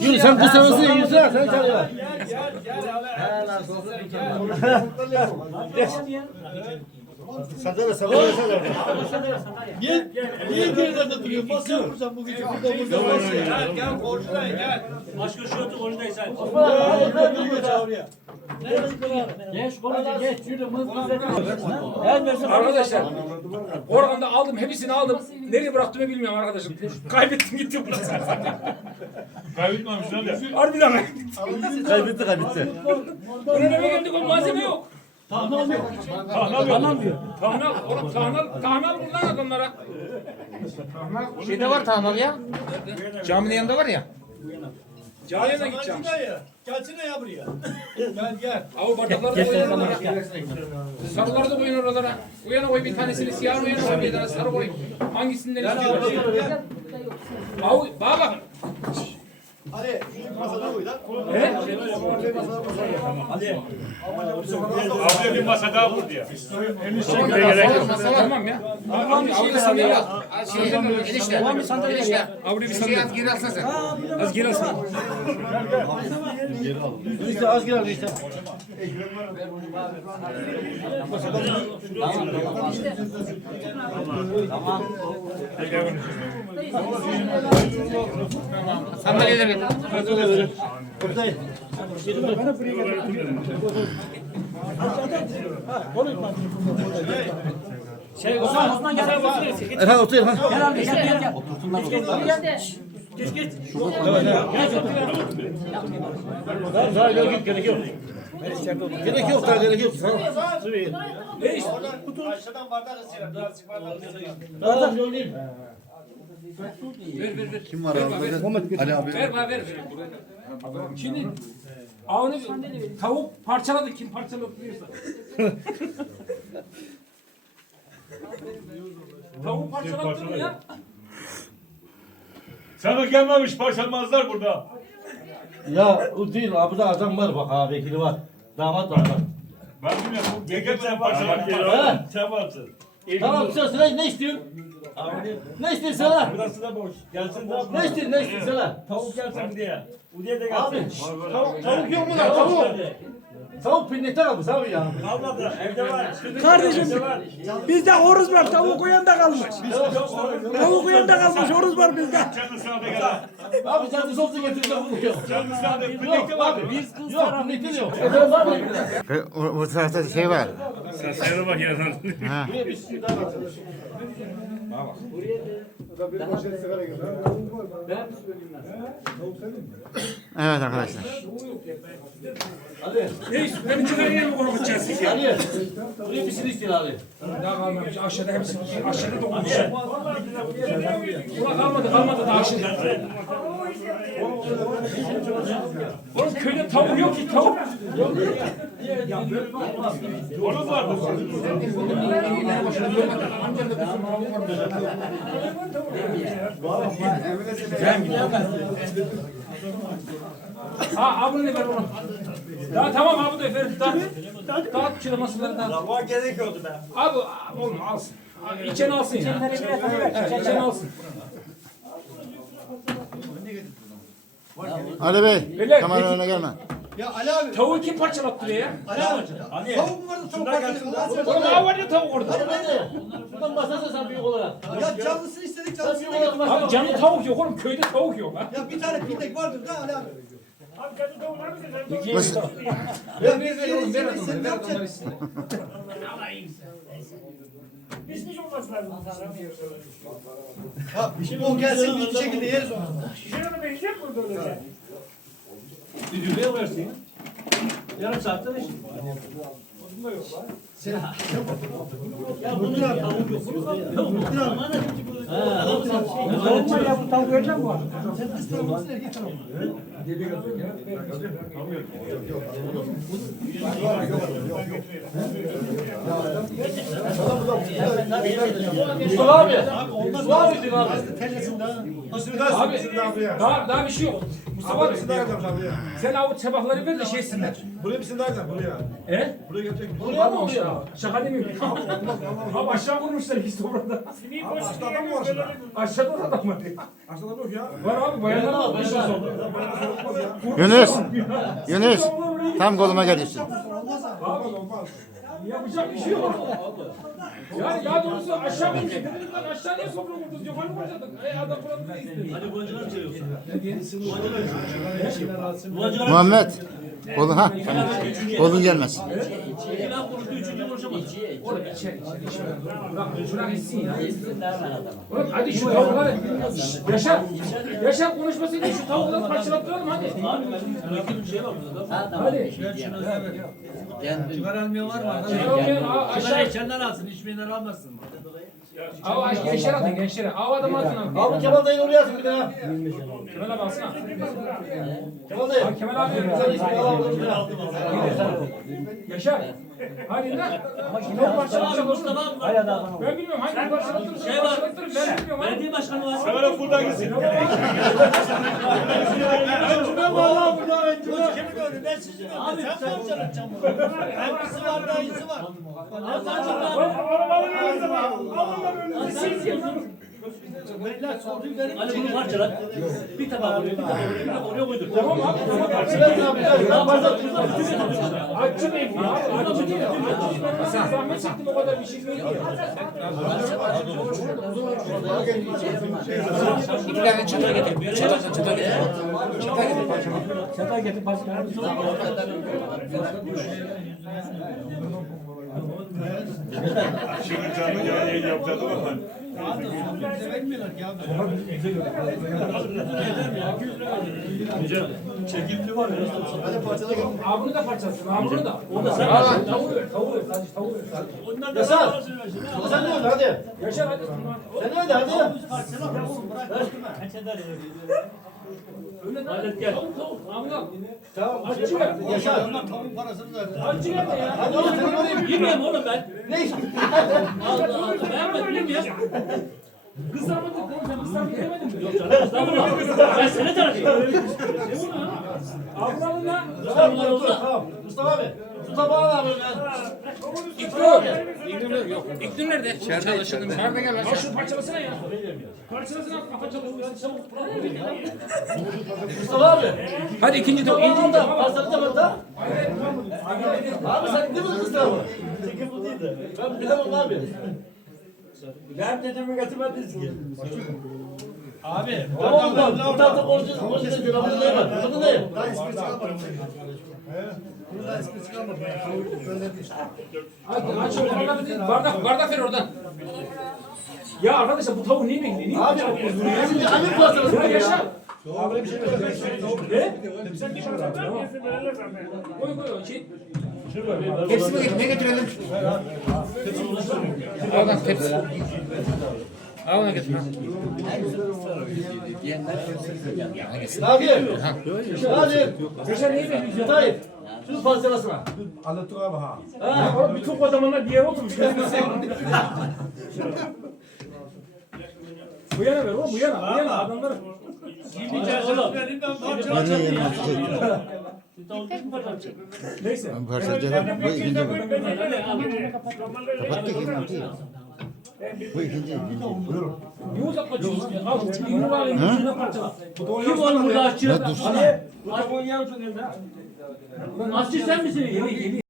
Yürü sen bu sefersin ya yürü sen çalıyor. Sadece sabır versene. Niye, niye gerilerde duruyor? Masaya vuracağım bu gece burada burada. Gel gel komşulayın gel. Başka şu otu oradayız sen. Geç konuca geç yürü. Arkadaşlar oradan da aldım hepsini aldım. Nereye bıraktığımı bilmiyorum arkadaşım. Kaybettim gitti bu sefer. Kaybetmemiş lan ya. Harbiden mi? Kaybetti kaybetti. Bunun eve geldik o malzeme yok. Tahnal yok. Tahnal, oğlum tahnal, tahnal bundan adamlara. Şeyde var tamam ya. Caminin yanında var ya. Camiye gideceğim. Gelsene ya buraya. Gel gel. Avu bardakları da koyun oralara. Sarıları da koyun oralara. O yana koy bir tanesini siyah o yana koy bir tane sarı koy. Hangisinden istiyorsun? Avu bana bakın. Hadi şu masada koy da. He? Abi bir masa daha. Tamam, masa var, masa var. Tamam ya. Abi, avu bir sandalye al. Şey enişte. Enişte. Avu bir Şey sandalye. az geri alsana sen. Az geri alsın. İşte az gel işte. Sandalyeleri ver. Buradayım. Şey Osman Osman gel. Erhan otur Erhan. Gel abi gel gel gel. Geç geç. Tamam daha gerek yok gerek yok. Gerek yok daha gerek yok. Tamam. Aşağıdan bardak ısıyorum. Birazcık bardak ısıyorum. Ver ver ver. Kim var abi? Ali abi. Ver bana ver. Şimdi avını tavuk parçaladı kim parçaladı biliyorsa. tavuk parçalattın ya. Sana gelmemiş parçalamazlar burada. Ya o değil abi de adam var bak abi vekili var. Damat var bak. Ben bilmiyorum. Gerekirse parçalar. Ha? Sen varsın. Tamam sen sen ne istiyorsun? Ne istiyorsun sana? Burası da boş. Gelsin de Ne istiyorsun ne istiyorsun sana? Tavuk gelsin diye. Udiye de Abi gelsin. tavuk, tavuk yok mu lan tavuk? Tavuk pinnetten almış abi ya. Almadı. Evde var. Kardeşim Evde var. bizde horoz var tavuk uyanda kalmış. Tavuk uyanda kalmış horoz var bizde. Canlı sağda gel. Abi sen de soslu getirsen bunu yok. Yok abi biz yok pinnetten yok. Efendim var mı? O, o tarafta şey var. Sen seyre bak ya. Ha. Evet arkadaşlar. Ne istiyorsun? Benim çıkarıya mı korkutacaksın ya? Ali buraya bir şey istiyor abi. Daha kalmamış. Aşağıda hepsi. Aşağıda da olmuş. Ulan kalmadı kalmadı da aşağıda. Oğlum köyde tavuk yok ki tavuk. Onu var mı? Ha abi ne ver onu. Daha tamam abi de ver. Daha. Daha şöyle masaları da. Ama gerekiyordu be. Abi oğlum alsın. İçen alsın ya. İçen alsın. Ali Bey, kamera önüne gelme. Ya Ali abi. Tavuğu kim parçalattı diye ya? Ali abi. Tavuk mu vardı tavuk parçası? Oğlum daha var ya tavuk orada. Buradan basarsan sen büyük olarak. Ya canlısını istedik canlısını basarsan. Abi canlı tavuk yok oğlum köyde tavuk yok ha. Ya bir tane pindek vardır da Ali abi. Ver ver ver oğlum ver adamları ver adamları istedim. Ya şimdi o gelsin biz bir şekilde yeriz onu. Düdüğü versin. Yarım saatte de Tavuk var ya bu tavuk ölecek mi var? Mustafa abi. Mustafa abi. Dedin abi. Abi daha, daha bir şey yok. Mustafa Buraya geleceğim sen buraya. sen avuç sabahları ver de şeysinler. Buraya mısın derken buraya. He? Buraya gelecek. Buraya mı oluyor? Şaka demiyorum. Abi aşağı vurmuşlar ikisi orada. Abi aşağıda mı var aşağıda? Aşağıda da adam var. Aşağıda yok ya. Var abi bayanlar var. Bir şey oldu. Yunus. Yunus. Tam koluma geliyorsun. Olmaz olmaz. Yapacak bir şey yok. Yani ya doğrusu aşağı vurmuş. Dedim ben aşağı niye sofra vurdunuz? Yukarı mı? Ey adam ne istiyor? Hadi boncuklar mı seviyorsun? Muhammed. Kolun ha. Kolun gelmesin. Üçüncü. Oğlum. Bırak gitsin ya. Oğlum hadi şu tavukları. Yaşar. Yaşar konuşmasıyla şu tavukları parçalattıralım hadi. Abi ben rakibim şey var burada. Hadi. Çıkar almıyor var mı? Aşağı aşağı. içenler alsın, içmeyenler almasın. Ava gençler atın gençlere. Ava adam atın abi. Abi Kemal dayını oraya atın bir daha. Kemal abi alsana. Kemal dayı. Kemal abi. Güzel ismi alalım bir daha. Yaşar. Hadi lan. Tavuk parçalattıralım. Mustafa abi var. Ben bilmiyorum hangi parçalattırırız. Şey var. Parçalattırırız. Ben bilmiyorum. abi. Belediye başkanı var. Hemen buradan gitsin. Öncüme var lan burada öncüme. Abi sen parçalatacaksın bunu. Hangisi var daha iyisi var. Hadi bunu parçalat. Bir tabak oraya, bir tabak oraya, bir tabak oraya koydur. Tamam abi. Tamam parçalat. Açı değil ya. Açı değil. Zahmet çektim o kadar bir şey değil. İki tane çatal getir. Çatal, çatal getir. Çatal getir başkanım. Şimdi canlı yayın yapacağız ama. Daha da vermiyorlar ya. Çekimli var ya. Abi bunu da parçalasın. Abi bunu da. Onu da sen. Tavuğu ver. Tavuğu ver. Hadi tavuğu ver. Onlar da Yasar. Sen ne öyle hadi. Yaşar hadi. Sen ne öyle hadi. Öyle Hallet gel. Tavuk tavuk. Tamam. Açı ver. Yaşar. Açı ver ya. Hadi oğlum. Yemeyeyim oğlum ben. Ne iş? Allah Allah. Beğenmedim yemeyeyim. Kızarmadık oğlum sen kızarmadık demedin mi? Yok canım estağfurullah. Ben seni tanıyorum. Ablanın da. Sen bunlar oldu. Tamam. Mustafa abi. Mustafa abi abi ben. İklim nerede? Çalışalım. Nerede gel lan? Şu parçalasana ya. Parçalasana kafa çalışıyor. Çabuk. Mustafa abi. Hadi ikinci. Tamam İkinci da. tavuk. Pasatı da burada. Abi sen ne bu kızla bu? Bu değil de. Ben bilemem abi. Ben dediğimi getirmediniz ki. Abi. Tamam da. Burada da borcu. Borcu da diyor. Burada ne var? Burada ne? Hadi aç o bardak, bardak, bardak ver oradan. Ya arkadaşlar bu tavuğu niye bekliyor? Niye Abi. bu tavuğu bozuyor? Şimdi hangi pasatı? Ya yaşa. Abi bir şey Ne? Koy koy o şey. Tepsime getir. Ne getirelim? Oradan tepsi. Al ona getir. Hadi. Hadi. Yaşar neyi bekliyorsun? Tayyip. Şunu parçalasana. Anlattık abi ha. Ya oğlum top adamlar bir yere oturmuş. Bu yana ver oğlum bu yana. Bu yana adamlar. Yerine atacak. Şu tavuğu kim parçalayacak? Neyse. Bu parçalayacak. Bu ikinci al. Kapattık ikinci. Bu ikinci. Niye uzaklaşıyorsun ya? Al yumruğu alayım. Yüzüne parçala. Kim oğlum burada aşçı? Ne dursun? Aşçı sen misin? Yeni, yeni.